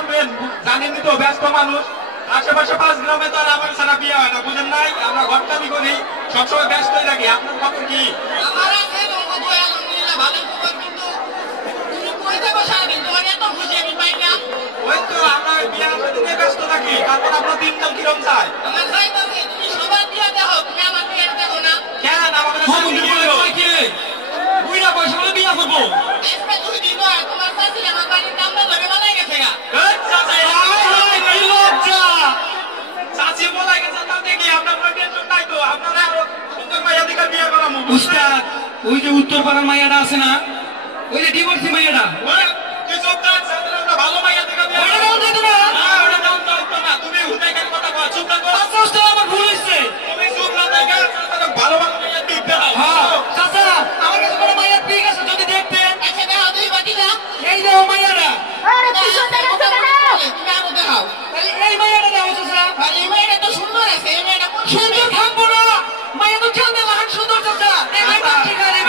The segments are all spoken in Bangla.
করবেন জানেনই তো, ব্যস্ত মানুষ, আশেপাশে 5 গ্রামে তো আর আমার ছাড়া বিয়ে হয় না, বুঝেন নাই? আমরা ঘরটালি করি, সবসময় ব্যস্তই থাকি। আপনার খবর কি? আমার আছে আলহামদুলিল্লাহ ভালোই খবর, কিন্তু তুমি কই যাবো সারাদিন? তোমাকে এত খুশি আমি পাই না। ওই তো আমরা বিয়ে নিয়ে ব্যস্ত থাকি, তারপর আপনার দিনকাল কিরম চাই? আমার ভাই বলছে তুমি সবার বিয়ে দেখো, তুমি আমার বিয়ে দেখো না। কেন আমাদের বুইরা পয়সা বলে বিয়ে করবো? আজকে 2 দিন হয় তোমার চাচি আমার বাড়ির কামরা ধরে বানাই গেছে গা। চাচি বলা গেছে, তা দেখি আপনার কোনো টেনশন নাই তো? আপনারা আরো সুন্দর মাইয়া দিকে বিয়ে করাবো। উস্তাদ, ওই যে উত্তর পাড়ার মাইয়াটা আছে না, ওই যে ডিভোর্সি মাইয়াটা, ভালো মাইয়া দিকে বিয়ে ওইটা দাও যেত না? ওটা দাও না, তুমি হুদাই কেন কথা কও? চুপ থাকো। আচ্ছা উস্তাদ, আমার ভুল হয়েছে। তুমি চুপ না থাকো, ভালো ভালো মাইয়া দিক দাও। হ্যাঁ চাচা, আমার কাছে কোনো মাইয়ার পিক আছে, যদি দেখতেন। আচ্ছা দেখো তুমি বাকি না। এই দেখো মাইয়াটা, তুমি আরো দেখাও। তাহলে এই মাইয়াটা দেখো চাচা। আর এই মেয়েটা তো সুন্দর আছে, এই মেয়েটা কোন সুন্দর থাকবো না, মাইয়া তো খেলতে লাগান সুন্দর চাচা। এই মাইয়াটা ঠিক আছে।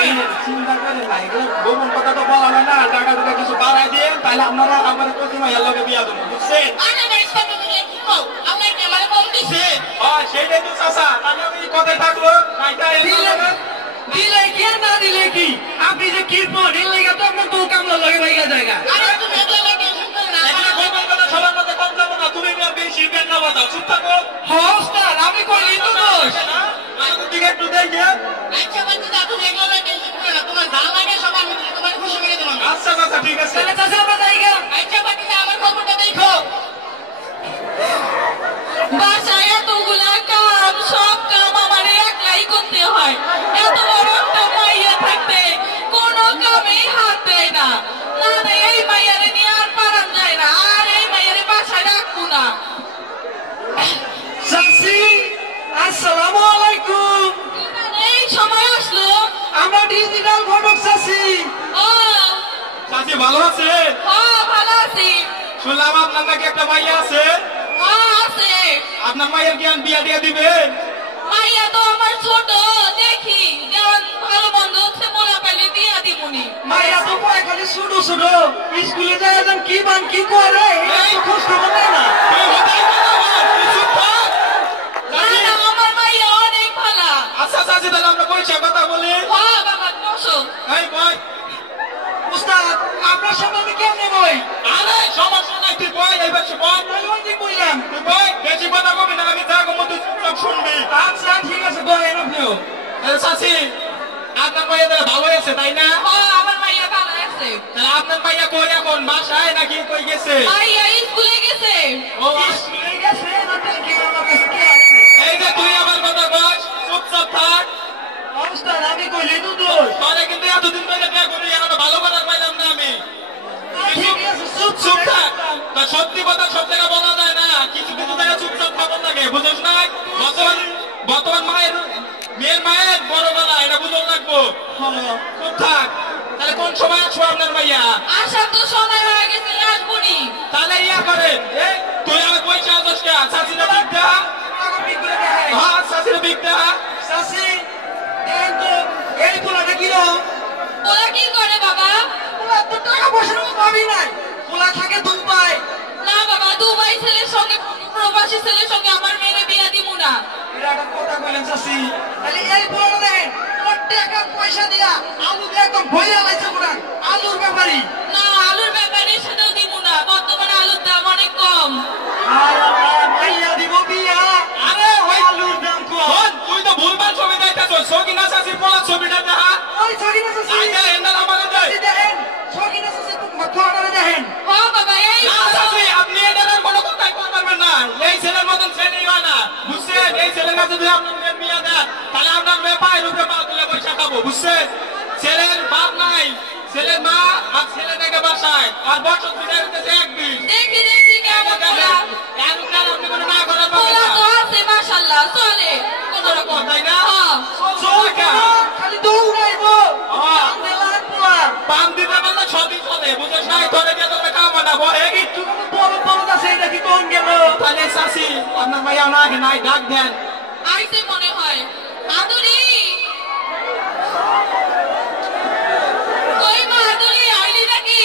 চিন্তা করে না, এগুলো গোপন কথা তো বলা হয় না, টাকা দুটা কিছু বাড়াই দিয়ে তাহলে আপনারা আমার কোটি মাইয়ার লগে বিয়া দেবো, বুঝছেন? আরে ভাই সামনে তুমি কি কও? আমরা কি আমার কম দিছে? হ্যাঁ সেইটাই তো চাচা, তাহলে আমি কথাই থাকলো নাইটা দিলে কি আর না দিলে কি, আপনি যে কিরপন এর লেগে তো আপনার বউ কামলা লগে ভাইগা জায়গা। আরে তুমি এগুলো নিয়ে টেনশন করো না। এগুলো গোপন কথা সবার মধ্যে কম যাবো না, তুমি আর বেশি বেন না বাজাও, চুপ থাকো। হস্তার আমি করলি তো দোষ। আমাদের দিকে একটু দেখে। আচ্ছা বাকি না, তুমি এগুলো নিয়ে টেনশন করো না। তোমার যা লাগে সব আমি দিই, তোমার খুশি করে দেব আমি। আচ্ছা চাচা ঠিক আছে। তাহলে চাচা আমরা জায়গা। আচ্ছা বাকি না, আমার খবরটা দেখো। বাসায় এতগুলা কাম, সব কাম আমার একলাই করতে হয়। এত বড় একটা মাইয়া থাকতে কোনো কামেই হাত দেয় না। না না, এই মাইয়ারে নিয়ে আর পারান যায় না, আর এই মাইয়ারে বাসায় রাখবো না। চাচি আসসালামু আলাইকুম। এই সময় আসলো। আমরা ডিজিটাল ফটক চাচি। ও চাচি ভালো আছে? ভালো আছি। শুনলাম আপনার নাকি একটা মাইয়া আছে। আছে। আপনার মাইয়ের কি বিয়া দিয়ে দিবেন? মাইয়া তো আমার ছোট, দেখি যেমন ভালো মন্দ হচ্ছে মোলা পাইলে দিয়া দিবনি। মাইয়া তো পায় খালি ছোট ছোট, স্কুলে যায় যেন কি বান কি করে এটা তো খোঁজ খবর নেয় না। তুই হুদাই কথা বল, তুই চুপ থাক। না না, আমার মাইয়া অনেক ভালো। আচ্ছা চাচি, তাহলে আমরা পয়সা কথা বলি। বাবা বসো। এই বই। উস্তাদ, আপনার সামনে আমি কেমনে বই? আরে সমস্যা নাই, তুই বই, এই বসে বই। আমি ওই দিক বললাম। তুই বই, বেশি কথা কবি না, আমি যা কমো তুই চুপচাপ শুনবি। আচ্ছা ঠিক আছে, বলেন আপনিও। চাচি, আপনার মাইয়া তাহলে ভালো আছে তাই না? আমার মাইয়া ভালো আছে। তাহলে আপনার মাইয়া কই এখন, বাসায় নাকি কই গেছে? মাইয়া স্কুলে গেছে। ও স্কুলে গেছে না, তাই কি আমার কাছে কি আছে? এই যে তুই আমার কথা বল, চুপচাপ থাক। উস্তাদ, আমি কইলি তো দোষ। তোরে কিন্তু এতদিন ধরে বিয়ে করি, এখন ভালো কথা পাইলাম না আমি। ঠিক আছে, চুপ চুপ চুপ থাক। তা সত্যি কথা সব জায়গায় বলা যায় না, কিছু কিছু জায়গায় চুপচাপ থাকুন লাগে, বুঝছ না? বর্তমান মেয়ের মায়ের বড় গলা, এটা বুঝন লাগবো। চুপ থাক। তাহলে কোন সময় আসবো আপনার মাইয়া? আসার তো সময় হয়ে গেছে, আসবনি। তাহলে ইয়া করেন, তুই আমার পয়সা দোষ কে চাচিরা বিক দা। হ্যাঁ চাচিরা বিক দা। চাচি, দেখেন তো এই পোলাটা কিরকম? ওরা কি করে বাবা? পোলা তো টাকা পয়সার অভাবই নাই, পোলা থাকে দুবাই। না বাবা, দুবাই ছেলের সঙ্গে, প্রবাসী ছেলের সঙ্গে আমার মেয়ের বিয়া দিব না। এটা একটা কথা কইলেন চাচি। তাহলে এই পোলাটা দেখেন, ওর টাকা পয়সা দিয়া আলু দিয়ে একদম ভইরা লাইছে পুরা, আলুর ব্যাপারী। না, আলুর ব্যাপারে সেটাও দিব না, বর্তমানে আলুর দাম অনেক কম। আর মাইয়া দিব বিয়া, আরে ওই আলুর দাম কম। শোন, তুই তো ভুলভাল ছবি দেখতেছ, সকিনা চাচির পোলা ছবিটা দেখা। ওই সকিনা চাচি, আইনা এন্ডাল আমাকে দেয়। চাচি দেখেন, সকিনা চাচি তো মাথাটা দেখেন। বাবা, এই না চাচি, আপনি এটার কোনো কথাই কই পারবেন না। এই ছেলের মতন ছেলেই হয় না, বুঝছেন? এই ছেলের কাছে যদি আপনার মেয়ের বিয়া দেন, তাহলে আপনার মেয়ে পায়ের উপরে পা তুলে পয়সা খাবো, বুঝছেন? ছেলের বাপ নাই, ছেলের মা আর ছেলে থেকে বাসায়, আর বছর ফিরে হইতেছে একদিন। দেখি দেখি কেমন পোলা। আপনি কোনো না করার পোলা তো আছে মাশাআল্লাহ, চলে কোন রকম, তাই না? চলকা খালি দৌড়াইবো, হ্যাঁ। আন্দে লাগ পোলা। পান দিতে পারলে সবই চলে, বুঝেছ না? তোরে দিয়ে তোকে কাম না বহে। একটু বড় বড় আছে, এটা কি কোন গেল? তাহলে চাচি, আপনার মাইয়া না নাই, ডাক দেন। আইতে মনে হয়। আদুরি, ওই মা আদুরি, আইলি নাকি?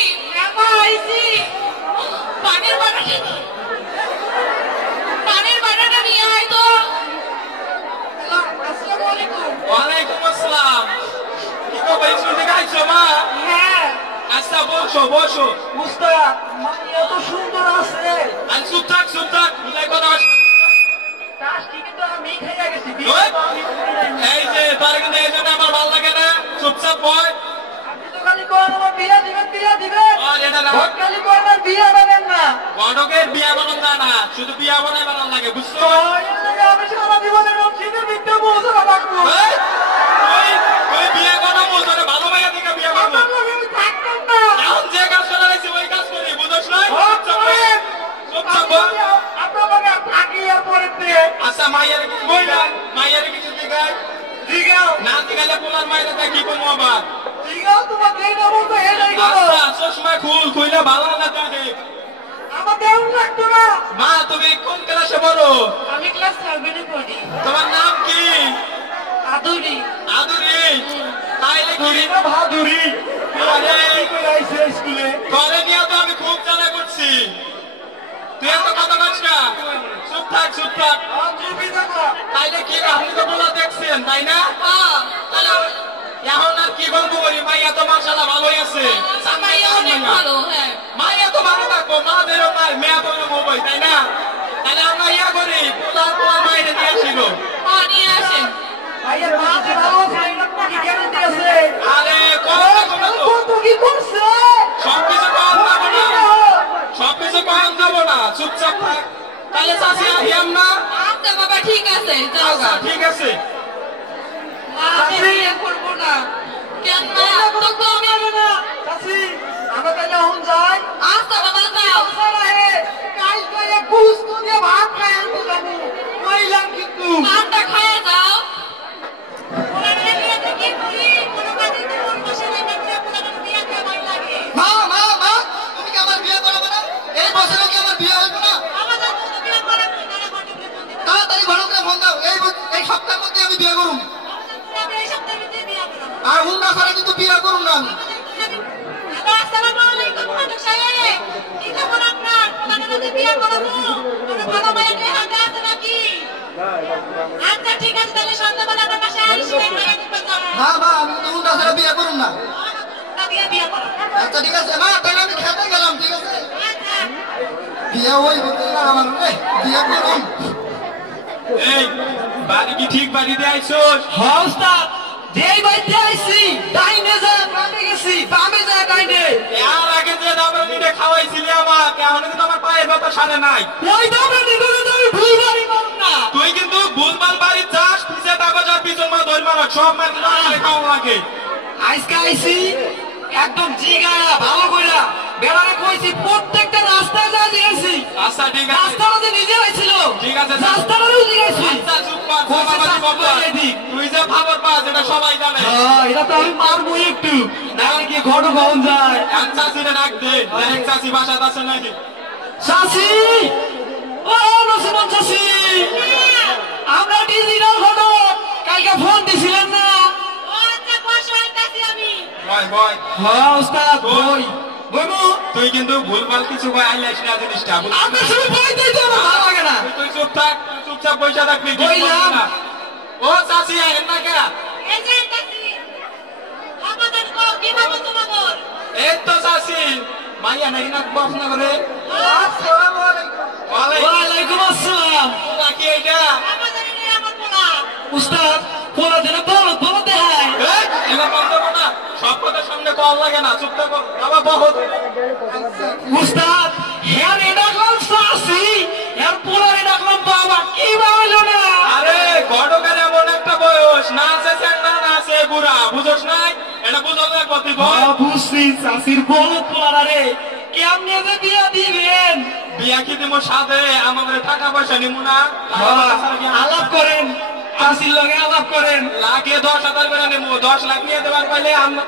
মা আইছি। পানির বাটা বসো। উস্তাদ মাইয়া তো সুন্দর আছে। আর চুপ থাক বুঝাই কথা বল। টাস্টি কিন্তু আমি খাইয়া গেছি। ওই, এই যে তোর কিন্তু এই জন্য আমার ভালো লাগে না, চুপচাপ বয়। আপনি তো খালি কোন আমার বিয়া দিবেন। আর এটা না, ভোট খালি কোন আর বিয়া বানান না। ঘটকের বিয়া বানান না, শুধু বিয়া বানাই বানান লাগে, বুঝছো? আমি সারা জীবনে রক্ষিতের মিথ্যা বলতে পারবো। এই, ওই বিয়া বানাবো, তোরে ভালো মাইয়া দিকে বিয়া বানাবো। আমি থাকতাম না। এখন যে কাজ করা হয়েছে ওই কাজ করি, বুঝছ না? চুপচাপ বল। আপনাকে থাকি আর পরে আচ্ছা মাইয়ারে কিছু দিগাই না দিগাইলে পোলার মাইরে কি করবো আবার? তোমার দেই না বলতো এটাই করো। আচ্ছা চশমা খুইলে ভালো না দেখে। আমার দেউ লাগতো না। মা তুমি কোন ক্লাসে পড়ো? আমি ক্লাস 7 এ পড়ি। তোমার নাম কি? আদুরি। আদুরি? তাইলে কি ভাদুরি স্কুলে করে নিয়ে তো আমি খুব জ্বালা করছি। তুই এত কথা বলছ না, চুপ থাক। তাইলে কি আপনি তো বলা দেখছেন তাই না? তাহলে এখন আর কি বলবো করি, মাইয়া তো মাশাআল্লাহ ভালোই আছে। মাইয়া অনেক ভালো, হ্যাঁ। মাইয়া তো ভালো থাকবো, মাদেরও নাই, মেয়া তো মোবাইল তাই না? তাহলে আমরা ইয়া করি, পোলার মাইরে নিয়ে আসিল। নিয়ে আসেন। ভাইয়া মাঝে ভালো আছে, এটা কি গ্যারান্টি আছে? আরে কত কি করছে? সবকিছু পাওয়া যাবো না, চুপচাপ থাক। তাহলে চাষি আহিয়াম না? আচ্ছা বাবা ঠিক আছে, যাও আচ্ছা ঠিক আছে। আমি বিয়ে করবো না। কেন না? তো কমে না। চাচি আমরা তাহলে এখন যাই। আচ্ছা বাবা যাও। কাল করে গুস্ত দিয়ে ভাত খাই আনতে যাবো। কইলাম কিন্তু পানটা খাইয়ে যাও। মা তুমি কি আমার বিয়ে করবে না? এই বছরে কি আমার বিয়ে হবে না? তাড়াতাড়ি ঘটকরা ফোন দাও। এই সপ্তাহের মধ্যে আমি বিয়ে করুম। আর হুন্ডা ছাড়া কিন্তু বিয়ে করুম না আমি। আচ্ছা ঠিক আছে, তাহলে সন্ধ্যাবেলা আমার বাসায় আসবেন। না মা আমি কিন্তু হুন্ডা ছাড়া বিয়ে করুম না। আচ্ছা ঠিক আছে মা, তাহলে আমি খেতে গেলাম। ঠিক আছে বিয়ে ওই হতে না আমার বিয়ে করুম। এই বাড়ি কি ঠিক বাড়িতে আইছোস? হ্যাঁ ওস্তাদ, যেই বাড়িতে আইছি ডাইনে যায় বামে গেছি, বামে যায় ডাইনে। এর আগে যে দাবরানিটা খাওয়াইছিলি আমাকে, এখন কিন্তু আমার পায়ের ব্যথা সারে নাই। ওই দাবরানি করে তো আমি ভুল বাড়ি করুম না। তুই কিন্তু ভুলভাল বাড়ি যাস, পিছে কাগজ আর পিছন মা ধরে মারক, সব মার খাওয়া লাগে। আজকে আইছি একদম জিগায়া ভালো কইরা বেড়ারে কইছি প্রত্যেকটা রাস্তায় যা দিয়েছি। আচ্ছা ঠিক আছে, রাস্তাটা যে নিজে আইছিল ঠিক আছে, রাস্তাটাও জিগাইছি। আচ্ছা চুপ কর, তুই যে খবর পাস এটা সবাই জানে। এটা তো আমি মারবো একটু, না কি ঘটক কখন যায়। এক চাষিরে ডাক দে, এক চাষি বাসাত আছে নাকি? চাচি, ও নসিমন চাচি, আমরা ডিজিটাল ঘটক, কালকে ফোন দিছিলেন না? বয় হ্যাঁ ওস্তাদ বই বইমু। তুই কিন্তু ভুলভাল কিছু আইলাস না জিনিসটা। আপনি শুধু বই দিতে আমার ভালো লাগে না। তুই চুপ থাক, চুপচাপ পয়সা থাকবি। বইলাম। ও চাষি আইন না কে? এই তো চাষি মাইয়া নাকি না প্রশ্ন করে। আসসালামু আলাইকুম। ওয়ালাইকুম আসসালাম। নাকি এইটা উস্তাদ পোলা দিলে বলো বলো দেখায়। এলা বন্ধ করো না, সব কথা সামনে কল লাগে না, চুপ থাকো বাবা। বহুত উস্তাদ হ্যাঁ ডাকলাম চাচি, হ্যাঁ পোলারে ডাকলাম বাবা, কি বাবাইলো না। আরে ঘটকের এমন একটা বয়স, না আছে চ্যাংড়া না আছে বুড়া, বুঝোস নাই? এটা বুঝল না কত বুঝছি চাচির বড় পোলারে কেমনি যে বিয়া দিবেন। বিয়া কি দিব সাথে আমাদের টাকা পয়সা নিমু না? আলাপ করেন চাচির লগে, আলাপ করেন। লাগে 10,000 করে নিমু, 10 লাখ নিয়ে দেবার পাইলে আমরা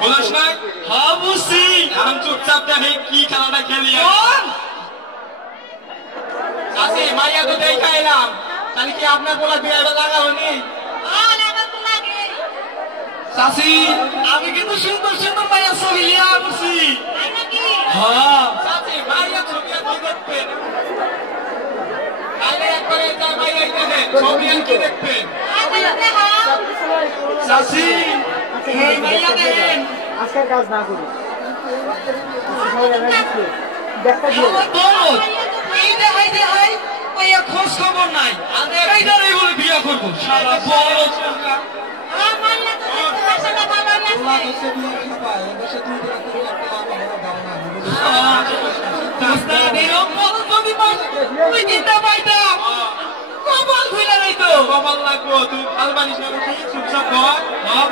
বুঝোস নাই? হ্যাঁ বুঝছি। এখন চুপচাপ দেখে কি খেলাটা খেলি। চাষি মাইয়া তো দেখা এলাম, তাহলে কি আপনার বলা বিয়েটা লাগাবো নি? চাচি আমি কিন্তু সুন্দর সুন্দর মাইয়া ছবি লিয়া করছি। হ্যাঁ চাচি মাইয়া ছবি আর কি দেখবেন? তাইলে একবারে যা মাইয়া দেখেন, ছবি আর কি দেখবেন? চাচি এই মাইয়া দেখেন। আজকের কাজ না করি। খোঁজ খবর নাই এইটারই বলে বিয়ে করবো সারা বড় কপাল লাগবো তুই আলবানি চুপচাপ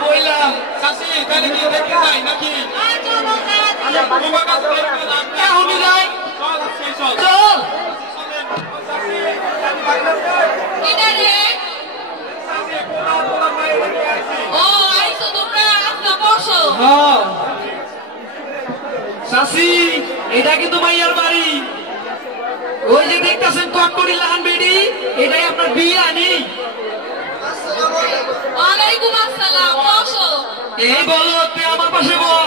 বললাম চাষি তাহলে কি দেখতে যাই নাকি চল চাষি এটা কিন্তু মাইয়ার বাড়ি ওই যে দেখতেছেন কটকরি লাহান বেডি এটাই আপনার বিয়ে আনি ওয়ালাইকুম আসসালাম বসো এই বলো তুই আমার পাশে বল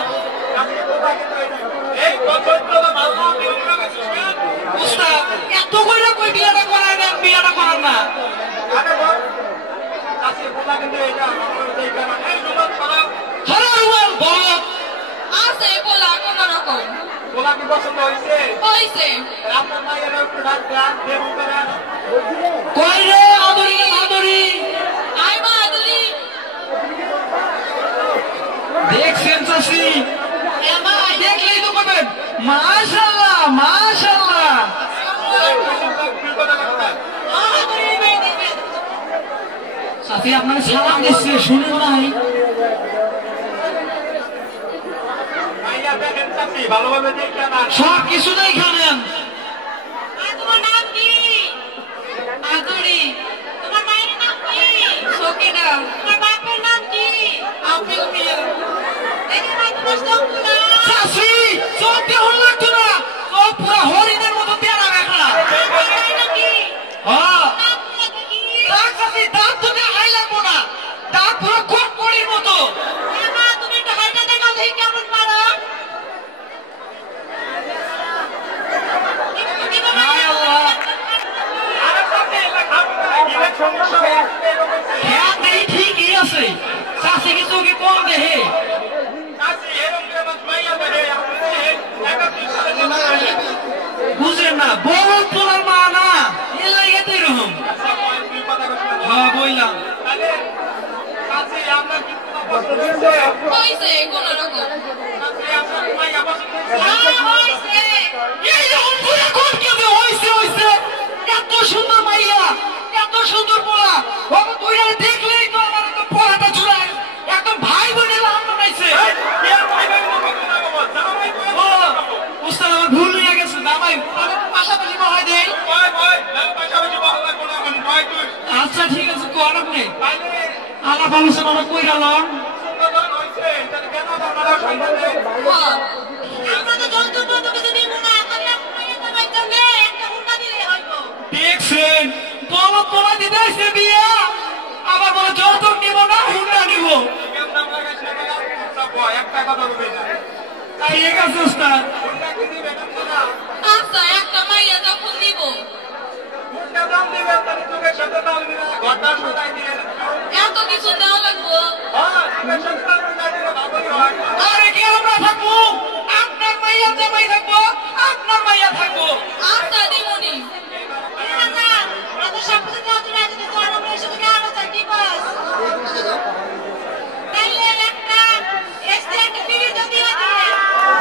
এত করে কই বিয়েটা করার না বিয়েটা করার না আছে বলা কোন রকম বলা কি পছন্দ হয়েছে হইছে আপনার মায়ের একটু ডাক দেব করেন কই রে আদরি আদরি আই মা আদরি দেখছেন চাষি এমা দেখলেই তো পাবেন মাশাআল্লাহ মাশাআল্লাহ চাষি আপনাকে সালাম দিচ্ছে শুনেন নাই সব কিছু নেই খানেন তোমার নাম কি আদরি তোমার মায়ের নাম কি সকিনা তোমার বাপের নাম কি আফিল মিয়া দেখে ভাই তোমার সবগুলা চাষি চোখে হল লাগতো না ও পুরো হরিণের মতো পেয়ারা বেখড়া নাকি হ্যাঁ কি চাষি দাঁত তো দেখাই লাগবো না দাঁত পুরো কটকড়ির মতো মা তুমি একটু হাইটা দেখাও দেখি কেমন পারো ঠিকই আছে চাষি কিছু কি কম দেহে বুঝলেন না বড় তোলার মা না এর লাগে তো এরকম হ্যাঁ বললাম হইছে কোন রকম হইছে এইরকম করে কোন কেবে হইছে হইছে এত সুন্দর মাইয়া এত সুন্দর পোলা ওকে তুইরা দেখলেই তো আমার তো পোলাটা জুড়ায় একদম ভাই বোনের লাভ বানাইছে উস্তাদ আমার ভুল হয়ে গেছে দামাই পাশাপাশি বহাই দেই আচ্ছা ঠিক আছে কোন আপনি আলাপ আলোচনা কই গেলাম আমরা তো যন্ত্র মতো কিছু দিব না তাহলে মাইয়া দামাই জন্য একটা হুন্ডা দিলে হইবো দেখছেন বড় পোলা দিতে আসছে বিয়া আবার বলে যৌতুক নিব না হুন্ডা নিব ঠিক আছে উস্তাদ আচ্ছা একটা মাইয়া যখন দিব এত কিছু দেওয়া লাগবো আরে কি আমরা থাকবো আপনার মাইয়া জামাই থাকবো আপনার মাইয়া থাকবো আচ্ছা দিমুনি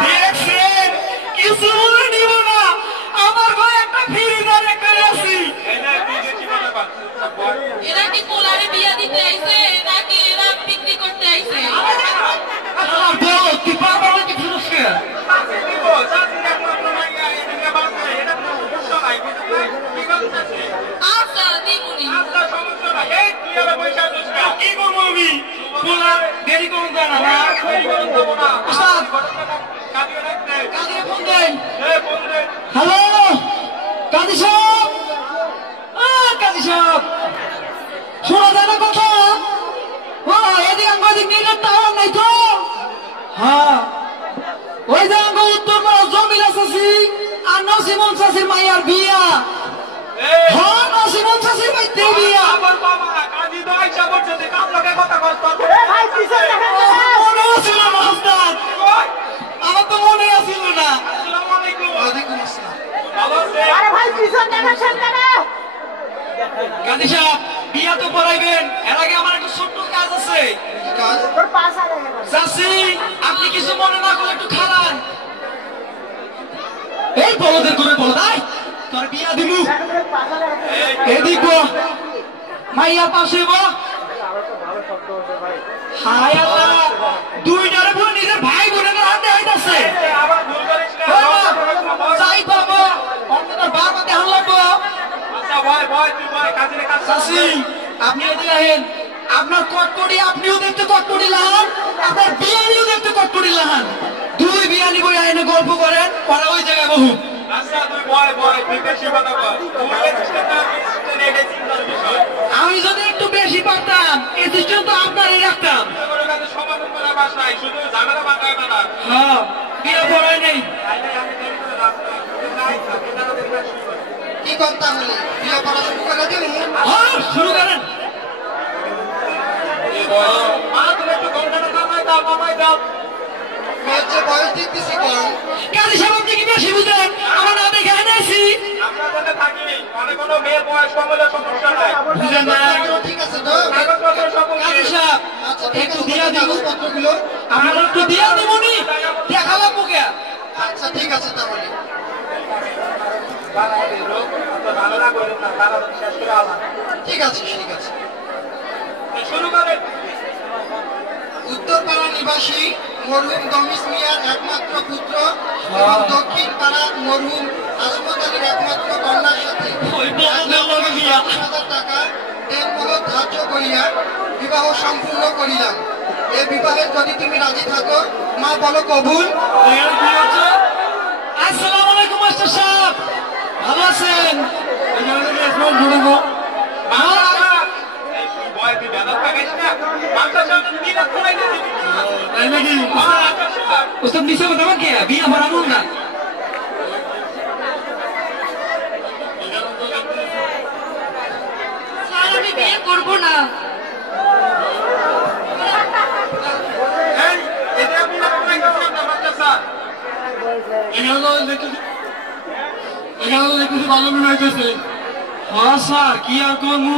দেখছেন কিছু বলে নিব না আমার ঘরে একটা ফ্রিজার একটা আছি এরা কি পোলারে বিয়া দিতে আইছে নাকি এরা বিক্রি করতে আইছে বল তুই পারবা নাকি ফিরোজকে আচ্ছা দিমুনি কি করবো আমি পোলা দেরি করুন জানা না উস্তাদ কাজে ফোন দেন হ্যালো কাজী সাহেব কাজী সাহেব শোনা যায় না কথা ও এদিকে আমাদের নেটের টাওয়ার নাই তো হ্যাঁ ওই যে আঙ্গ উত্তর পাড়া জমিলা চাষি আর নসিমন চাষির মাইয়ার বিয়া হ্যাঁ নসিমন চাষির মাইতে বিয়া মনে ছিল না উস্তাদ আমার তো মনে বিয়া তো পড়াইবেন, এর আগে আমার একটা ছোট্ট কাজ আছে। কি কাজ? চাচি, আপনি কিছু মনে না করে একটু খারান। এই বলদের করে বল, তোর বিয়া দিমু। এদিক মাইয়া পাশে হায় আল্লাহ, দুইটারে বোন নিজের ভাই বোনের হাতে হাইতাছে। যাই পাবো অন্যদের বার মধ্যে হানলাবো। চাচি, আপনি এদিকে আহেন। আপনার কটকটি আপনিও দেখতে কটকটি লাহান, আপনার বিয়ানিও দেখতে কটকটি লাহান। দুই বিয়ানি বই আইনে গল্প করেন, পরে ওই জায়গায় বহু। আমি যদি একটু বেশি পারতাম এই দৃষ্টিও তো আপনারই রাখতাম। হ্যাঁ, বিয়ে পড়াই নেই। কি করতে হলে বিয়ে করা শুরু করে দিন। হ্যাঁ, শুরু করেন। মেয়ের যে বয়স দিতেছি কম। কাজী সাহেব, আপনি কি বেশি বুঝেন? আমার না দেখে এনেছি। বুঝেন না? ঠিক আছে তো? কাজী সাহেব, আচ্ছা ঠিক একটু আছে, দিয়া দিব। কাগজপত্রগুলো। আপনারা একটু দিয়া দেবনি, দেখালাম মুখে। আচ্ছা ঠিক আছে তাহলে। ঠিক আছে ঠিক আছে। শুরু করেন। উত্তরপাড়া নিবাসী মরহুম দমিস মিয়ার একমাত্র পুত্র এবং দক্ষিণ পাড়া মরহুম আসমত আলীর একমাত্র কন্যার সাথে ওই বলদের লগে বিয়া। 50,000 টাকা দেনমোহর ধার্য করিয়া বিবাহ সম্পূর্ণ করিলাম। এই বিবাহে যদি তুমি রাজি থাকো মা বলো কবুল। আসসালামু আলাইকুম মাস্টার সাহেব, ভালো আছেন? ওসব নিচে কথা কে বিয়া ভরাবো না। স্যার, আমি বিয়ে করবো না। হ্যাঁ স্যার, কি আর করবো?